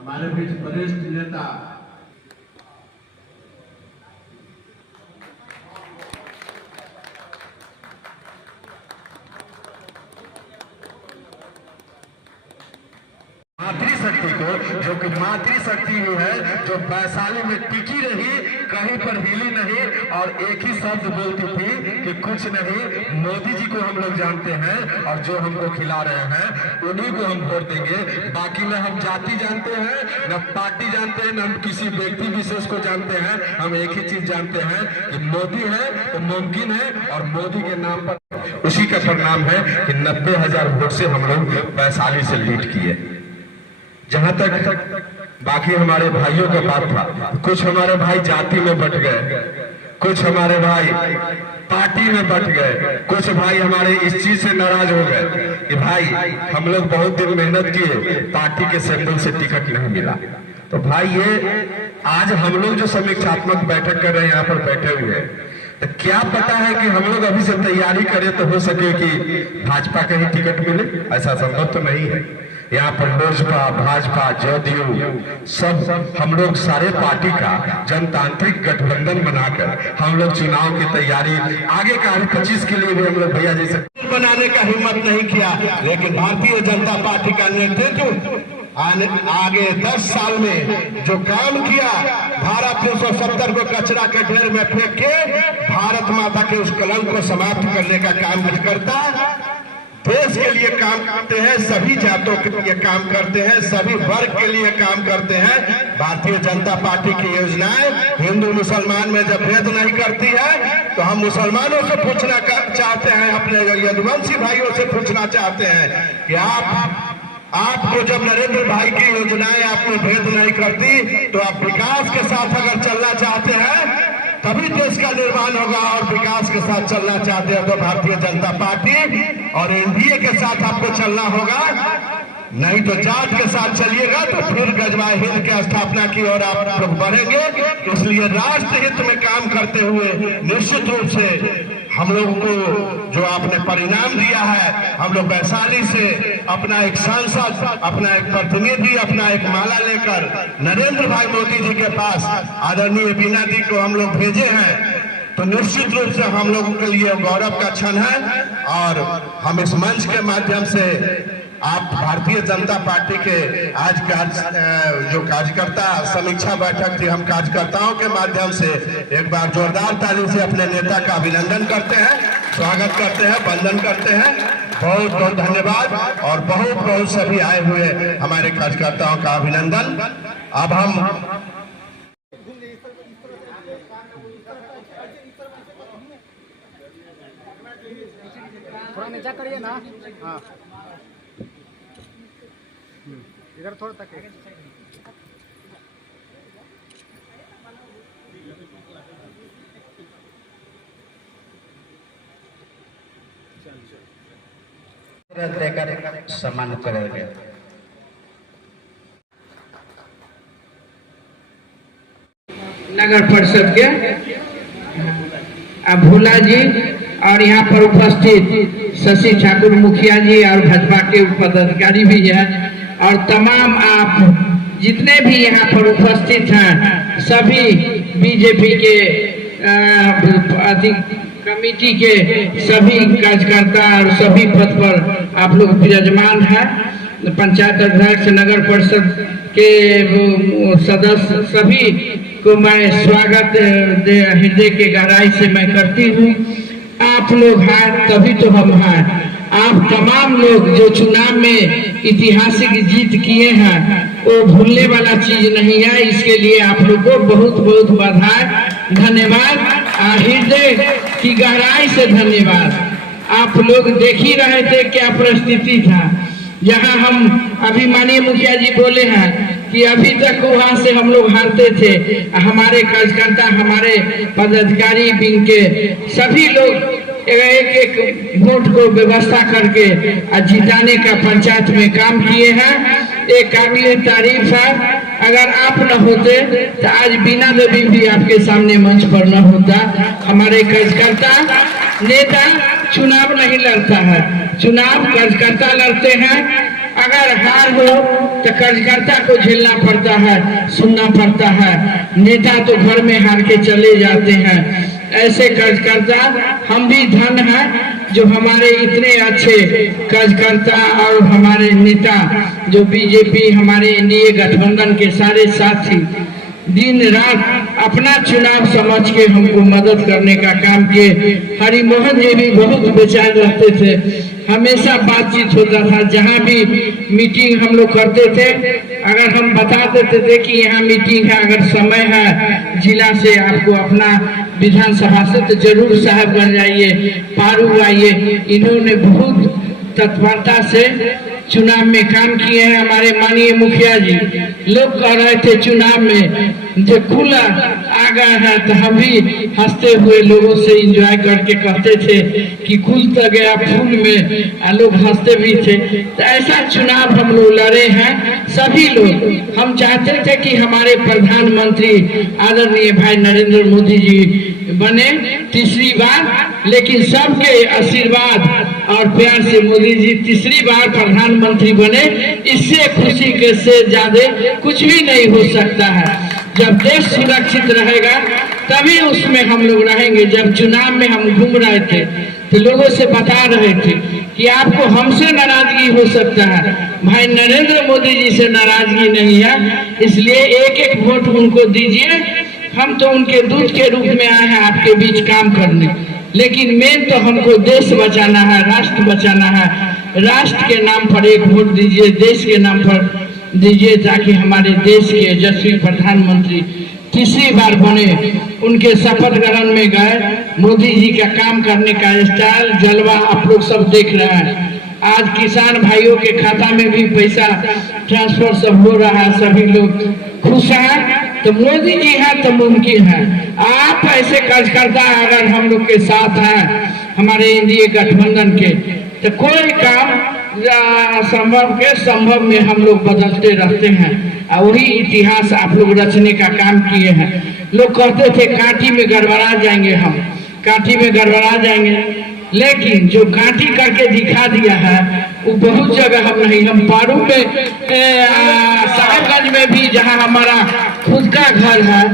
हमारे बीच वरिष्ठ नेता मातृशक्ति को, जो कि मातृशक्ति ही है, जो वैशाली में टिकी रही, कहीं पर हिली नहीं और एक ही शब्द बोलती थी कि कुछ नहीं, मोदी जी को हम लोग जानते हैं और जो हमको खिला रहे हैं उन्हीं को हम वोट देंगे। बाकी न हम जाति जानते हैं, न पार्टी जानते हैं, न हम किसी व्यक्ति विशेष को जानते हैं। हम एक ही चीज जानते हैं कि मोदी है तो मुमकिन है, और मोदी के नाम पर उसी का परिणाम है कि 90,000 वोट से हम लोग वैशाली से लीड किए। जहां तक बाकी हमारे भाइयों का बात था, कुछ हमारे भाई जाति में बट गए, कुछ हमारे भाई पार्टी में बट गए, कुछ भाई हमारे इस चीज से नाराज हो गए कि भाई हम लोग बहुत दिन मेहनत किए, पार्टी के सिंबल से टिकट नहीं मिला। तो भाई ये आज हम लोग जो समीक्षात्मक बैठक कर रहे हैं, यहाँ पर बैठे हुए हैं, तो क्या पता है कि हम लोग अभी से तैयारी करें तो हो सके कि भाजपा का ही टिकट मिले? ऐसा संभव तो नहीं है। यहाँ पर लोजपा, भाजपा, जदयू सब हम लोग सारे पार्टी का जनतांत्रिक गठबंधन बनाकर हम लोग चुनाव की तैयारी आगे का 25 के लिए भी हम लोग भैया जैसे बनाने का हिम्मत नहीं किया। लेकिन भारतीय जनता पार्टी का नेतृत्व आगे 10 साल में जो काम किया, धारा 370 को कचरा के ढेर में फेंक के भारत माता के उस कलंक को समाप्त करने का काम करता, देश के लिए काम करते हैं, सभी जातों के लिए काम करते हैं, सभी वर्ग के लिए काम करते हैं। भारतीय जनता पार्टी की योजनाएं हिंदू मुसलमान में जब भेद नहीं करती है, तो हम मुसलमानों से पूछना चाहते हैं, अपने यदुवंशी भाइयों से पूछना चाहते हैं कि आपको जब नरेंद्र भाई की योजनाएं आप में भेद नहीं करती, तो आप विकास के साथ अगर चलना चाहते हैं तभी देश का निर्माण होगा, और विकास के साथ चलना चाहते हैं तो भारतीय जनता पार्टी और एनडीए के साथ आपको चलना होगा। नहीं तो जाट के साथ चलिएगा तो फिर गजवाए हिंद की स्थापना की ओर आप लोग बढ़ेंगे। इसलिए राष्ट्र हित में काम करते हुए निश्चित रूप से हम लोगों को जो आपने परिणाम दिया है, हम लोग वैशाली से अपना एक सांसद, अपना एक प्रतिनिधि, अपना एक माला लेकर नरेंद्र भाई मोदी जी के पास आदरणीय बीना जी को हम लोग भेजे हैं, तो निश्चित रूप से हम लोगों के लिए गौरव का क्षण है। और हम इस मंच के माध्यम से आप भारतीय जनता पार्टी के आज जो कार्यकर्ता समीक्षा बैठक थी, हम कार्यकर्ताओं के माध्यम से एक बार जोरदार ताली से अपने नेता का अभिनंदन करते हैं, स्वागत करते हैं, वंदन करते हैं। बहुत बहुत धन्यवाद और बहुत बहुत सभी आए हुए हमारे कार्यकर्ताओं का अभिनंदन। अब हम थोड़ा नीचा करिए ना, हाँ इधर थोड़ा तक देकर सम्मानित करेंगे। नगर परिषद के भोला जी और यहाँ पर उपस्थित शशि ठाकुर मुखिया जी और भाजपा के पदाधिकारी भी हैं, और तमाम आप जितने भी यहाँ पर उपस्थित हैं, सभी बीजेपी के कमेटी के सभी कार्यकर्ता और सभी पद पर आप लोग विराजमान हैं। पंचायत अध्यक्ष, नगर परिषद के सदस्य सभी को मैं स्वागत हृदय के गहराई से मैं करती हूँ। आप लोग हैं तभी तो हम हैं। आप तमाम लोग जो चुनाव में ऐतिहासिक जीत किए हैं, वो भूलने वाला चीज नहीं है। इसके लिए आप लोग को बहुत बहुत बधाई, धन्यवाद, हृदय की गहराई से धन्यवाद। आप लोग देख ही रहे थे क्या परिस्थिति था, जहां हम अभी माननीय मुखिया जी बोले हैं कि अभी तक वहां से हम लोग हारते थे। हमारे कार्यकर्ता, हमारे पदाधिकारी विंग के सभी लोग एक एक वोट को व्यवस्था करके जिताने का पंचायत में काम किए हैं। एक काबिल तारीफ है। अगर आप न होते तो आज बीना देवी भी आपके सामने मंच पर न होता। हमारे कार्यकर्ता, नेता चुनाव नहीं लड़ता है, चुनाव कार्यकर्ता लड़ते हैं। अगर हार हो तो कार्यकर्ता को झेलना पड़ता है, सुनना पड़ता है। नेता तो घर में हार के चले जाते हैं। ऐसे कार्यकर्ता हम भी धन है जो हमारे इतने अच्छे कार्यकर्ता और हमारे नेता जो बीजेपी हमारे एनडीए गठबंधन के सारे साथी दिन रात अपना चुनाव समझ के हमको मदद करने का काम किए। हरिमोहन जी भी बहुत बेचैन रहते थे, हमेशा बातचीत होता था। जहाँ भी मीटिंग हम लोग करते थे, अगर हम बता देते थे कि यहाँ मीटिंग है, अगर समय है जिला से आपको अपना विधानसभा से, तो जरूर साहबगंज आइए, पारू आइए। इन्होंने बहुत तत्परता से चुनाव में काम किए हैं। हमारे माननीय मुखिया जी लोग कह रहे थे चुनाव में जो खुला आ गया है, तो हम भी हंसते हुए लोगों से एंजॉय करके कहते थे कि खुल तो गया फूल में, लोग हंसते भी थे। तो ऐसा चुनाव हम लोग लड़े हैं सभी लोग। हम चाहते थे कि हमारे प्रधानमंत्री आदरणीय भाई नरेंद्र मोदी जी बने तीसरी बार, लेकिन सबके आशीर्वाद और प्यार से मोदी जी तीसरी बार प्रधानमंत्री बने। इससे खुशी के से ज्यादा कुछ भी नहीं हो सकता है। जब देश सुरक्षित रहेगा तभी उसमें हम लोग रहेंगे। जब चुनाव में हम घूम रहे थे तो लोगों से बता रहे थे कि आपको हमसे नाराजगी हो सकता है, भाई नरेंद्र मोदी जी से नाराजगी नहीं है, इसलिए एक एक वोट उनको दीजिए। हम तो उनके दूत के रूप में आए हैं आपके बीच काम करने, लेकिन मेन तो हमको देश बचाना है, राष्ट्र बचाना है। राष्ट्र के नाम पर एक वोट दीजिए, देश के नाम पर दीजिए, ताकि हमारे देश के यशस्वी प्रधानमंत्री तीसरी बार बने। उनके शपथ ग्रहण में गए, मोदी जी का काम करने का स्टाइल जलवा आप लोग सब देख रहे हैं। आज किसान भाइयों के खाता में भी पैसा ट्रांसफर सब हो रहा है, सभी लोग खुश हैं। तो मोदी जी हैं तो मुमकिन है। आप ऐसे कार्यकर्ता अगर हम लोग के साथ हैं हमारे एनडीए गठबंधन के, तो कोई काम संभव के संभव में हम लोग बदलते रहते हैं। और वही इतिहास आप लोग रचने का काम किए हैं। लोग कहते थे कांटी में गड़बड़ा जाएंगे, हम कांटी में गड़बड़ा जाएंगे, लेकिन जो कांटी करके दिखा दिया है वो बहुत जगह हम नहीं। हम पारू में साहेबगंज में भी जहां हमारा खुद का घर है,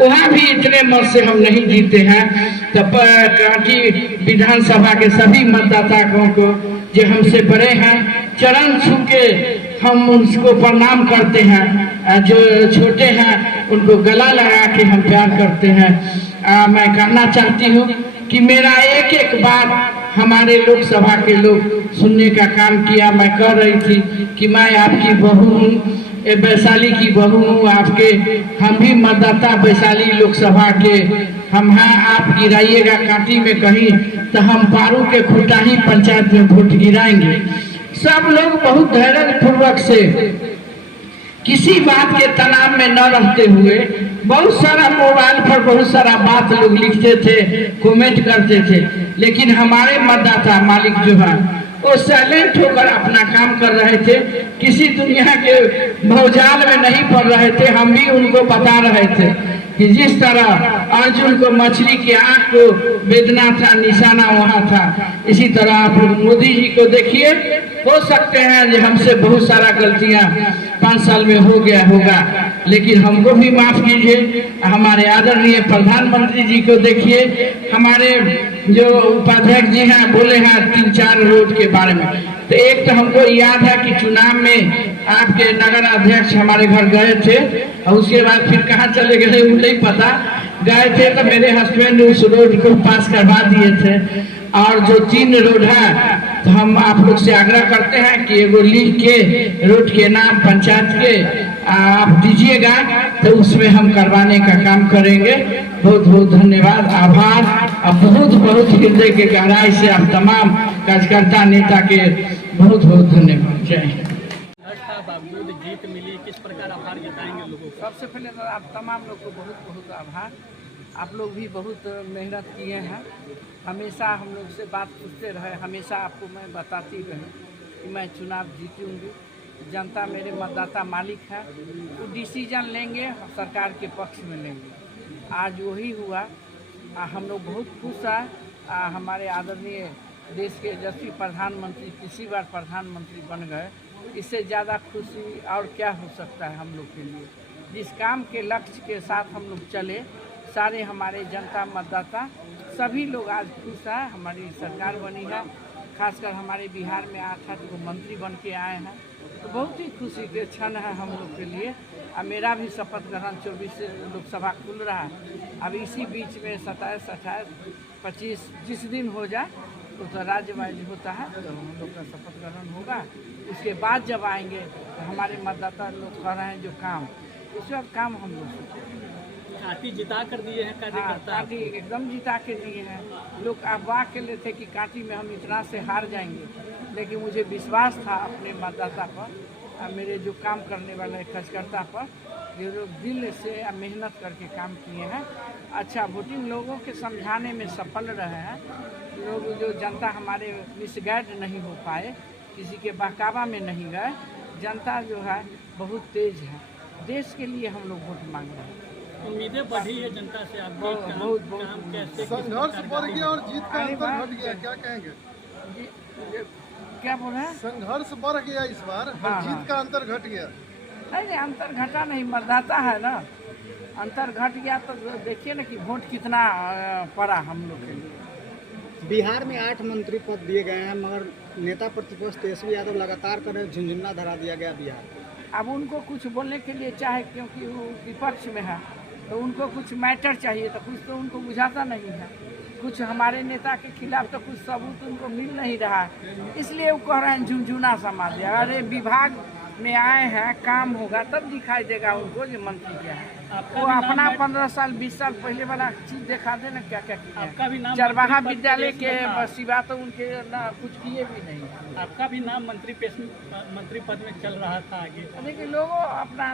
वहां भी इतने मत से हम नहीं जीते हैं। तब कांटी विधानसभा के सभी मतदाताओं को जो हमसे बड़े हैं, चरण छू के हम उनको प्रणाम करते हैं। जो छोटे हैं उनको गला लगा के हम प्यार करते हैं। मैं कहना चाहती हूँ कि मेरा एक एक बात हमारे लोकसभा के लोग सुनने का काम किया। मैं कह रही थी कि मैं आपकी बहू हूँ, वैशाली की बहू हूँ आपके। हम भी मतदाता वैशाली लोकसभा के हम हैं। आप गिराइएगा कांटी में कहीं तो हम पारू के खुटाही पंचायत में वोट गिराएंगे। सब लोग बहुत धैर्य पूर्वक से किसी बात के तनाव में न रहते हुए, बहुत सारा मोबाइल पर बहुत सारा बात लोग लिखते थे, कमेंट करते थे, लेकिन हमारे मतदाता मालिक जो है वो साइलेंट होकर अपना काम कर रहे थे। किसी दुनिया के भौजाल में नहीं पड़ रहे थे। हम भी उनको बता रहे थे कि जिस तरह अर्जुन को मछली की आंख को वेदना था, निशाना वहां था, इसी तरह आप मोदी जी को देखिए। हो सकते हैं जो हमसे बहुत सारा गलतियां 5 साल में हो गया होगा, लेकिन हमको भी माफ कीजिए। हमारे आदरणीय प्रधानमंत्री जी को देखिए। हमारे जो उपाध्यक्ष जी हैं बोले हैं 3-4 रोड के बारे में। तो एक तो हमको याद है कि चुनाव में आपके नगर अध्यक्ष हमारे घर गए थे, और उसके बाद फिर कहाँ चले गए वो नहीं पता। गए थे तो मेरे हस्बैंड उस रोड को पास करवा दिए थे। और जो 3 रोड है तो हम आप लोग से आग्रह करते हैं कि एगो लिख के रोड के नाम पंचायत के आप दीजिएगा, तो उसमें हम करवाने का काम करेंगे। बहुत बहुत धन्यवाद, आभार। अब बहुत बहुत हृदय के गहराई से आप तमाम कार्यकर्ता नेता के बहुत बहुत धन्यवाद। जय हिंद। बावजूद जीत मिली, किस प्रकार आभार जताएंगे लोगों को? सबसे पहले तो आप तमाम लोग को बहुत बहुत आभार। आप लोग भी बहुत मेहनत किए हैं। हमेशा हम लोग से बात पूछते रहे, हमेशा आपको मैं बताती रही कि मैं चुनाव जीतूंगी। जनता मेरे मतदाता मालिक है, वो डिसीजन लेंगे, सरकार के पक्ष में लेंगे। आज वही हुआ। हम लोग बहुत खुश हैं। हमारे आदरणीय देश के यशस्वी प्रधानमंत्री तीसरी बार प्रधानमंत्री बन गए, इससे ज़्यादा खुशी और क्या हो सकता है हम लोग के लिए। जिस काम के लक्ष्य के साथ हम लोग चले, सारे हमारे जनता मतदाता सभी लोग आज खुश हैं। हमारी सरकार बनी है, खासकर हमारे बिहार में 8 को मंत्री बन के आए हैं, तो बहुत ही खुशी के क्षण है हम लोग के लिए। अब मेरा भी शपथ ग्रहण 24 से लोकसभा खुल रहा है। अब इसी बीच में 27, 28, 25 जिस दिन हो जाए तो राज्य वाइज होता है, तो हम लोग का शपथ ग्रहण होगा। उसके बाद जब आएंगे तो हमारे मतदाता लोग कर रहे हैं जो काम, उस वक्त काम हम लोग सोचेंगे। कांटी जिता कर दिए हैं कार्यकर्ता। कांटी एकदम जिता के दिए हैं। लोग अफवाह के लिए थे कि कांटी में हम इतना से हार जाएंगे, लेकिन मुझे विश्वास था अपने मतदाता पर, मेरे जो काम करने वाले कार्यकर्ता पर, जो लोग दिल से मेहनत करके काम किए हैं। अच्छा वोटिंग लोगों के समझाने में सफल रहे हैं। लोग जो जनता हमारे मिसगाइड नहीं हो पाए, किसी के बहकावा में नहीं गए। जनता जो है बहुत तेज है। देश के लिए हम लोग वोट मांग रहे हैं। उम्मीदें बढ़ी है जनता से आपके बहुत काम कैसे संघर्ष बढ़ गया और जीत का अंतर घट गया, क्या कहेंगे? जी, क्या बोल रहे हैं? संघर्ष बढ़ गया इस बार और हाँ, जीत का अंतर घट गया। नहीं अंतर घटा नहीं, मतदाता है ना। अंतर घट गया तो देखिए ना कि वोट कितना पड़ा हम लोग के लिए। बिहार में 8 मंत्री पद दिए गए हैं, मगर नेता प्रतिपक्ष तेजस्वी यादव लगातार कर रहे, झुंझुन्ना धरा दिया गया बिहार को। अब उनको कुछ बोलने के लिए चाहे, क्योंकि वो विपक्ष में है, तो उनको कुछ मैटर चाहिए, तो कुछ तो उनको बुझाता नहीं है। कुछ हमारे नेता के खिलाफ तो कुछ सबूत उनको मिल नहीं रहा है, इसलिए वो कह रहे हैं झुंझुना समाज दिया। अरे विभाग में आए हैं, काम होगा तब दिखाई देगा उनको जो मंत्री क्या है। वो अपना 15 साल 20 साल पहले वाला चीज दिखा दे ना, क्या क्या आपका भी किया। नाम चरवाहा विद्यालय के सिवा तो उनके ना कुछ किए भी नहीं। आपका भी नाम मंत्री पद में चल रहा था आगे। लेकिन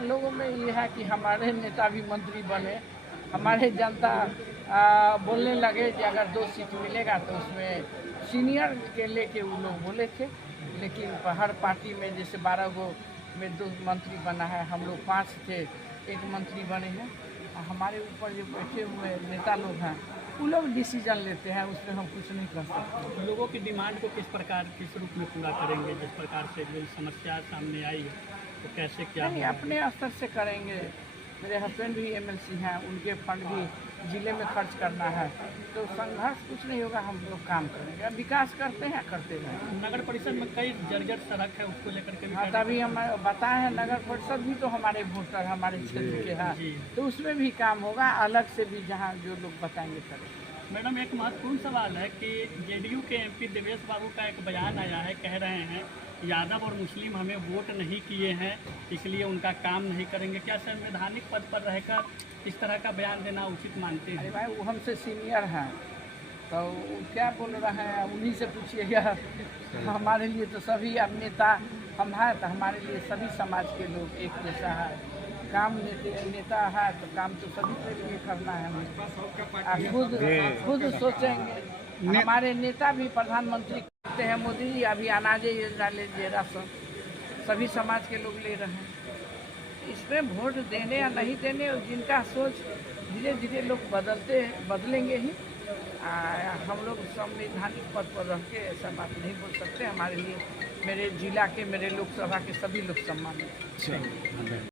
लोगों में ये है कि हमारे नेता भी मंत्री बने। हमारे जनता बोलने लगे कि अगर 2 सीट मिलेगा तो उसमें सीनियर के लेके वो लोग बोले थे। लेकिन हर पार्टी में जैसे 12 गो में 2 मंत्री बना है, हम लोग 5 थे, 1 मंत्री बने हैं। हमारे ऊपर जो बैठे हुए नेता लोग हैं वो लोग डिसीजन लेते हैं, उसमें हम कुछ नहीं कर सकते। लोगों की डिमांड को किस प्रकार, किस रूप में पूरा करेंगे? जिस प्रकार से जो समस्या सामने आई है तो कैसे क्या नहीं, अपने स्तर से करेंगे। मेरे हस्बैंड भी MLC हैं, उनके फंड भी जिले में खर्च करना है, तो संघर्ष कुछ नहीं होगा। हम लोग काम करेंगे, विकास करते हैं। नगर परिषद में कई जर्जर सड़क है, उसको लेकर के भी हाँ, तभी हम बताए हैं नगर परिषद भी तो हमारे वोटर हमारे क्षेत्र के हैं, तो उसमें भी काम होगा। अलग से भी जहाँ जो लोग बताएंगे करेंगे। मैडम एक महत्वपूर्ण सवाल है कि JDU के MP देवेश बाबू का एक बयान आया है, कह रहे हैं यादव और मुस्लिम हमें वोट नहीं किए हैं, इसलिए उनका काम नहीं करेंगे। क्या संवैधानिक पद पर रहकर इस तरह का बयान देना उचित मानते हैं? अरे भाई, वो हमसे सीनियर हैं, तो वो क्या बोल रहे हैं उन्हीं से पूछिएगा। हमारे लिए तो सभी अब नेता हम हैं, तो हमारे लिए सभी समाज के लोग एक जैसा है। काम नेता है तो काम तो सभी के लिए करना है हमें। खुद सोचेंगे। हमारे नेता भी प्रधानमंत्री कहते हैं मोदी जी अभी अनाज योजना लीजिए, राशन सभी समाज के लोग ले रहे हैं। इसमें वोट देने या नहीं देने, जिनका सोच धीरे धीरे लोग बदलेंगे ही। हम लोग संवैधानिक पद पर रह के ऐसा बात नहीं बोल सकते। हमारे लिए मेरे जिला के, मेरे लोकसभा के सभी लोग सम्मानित हैं।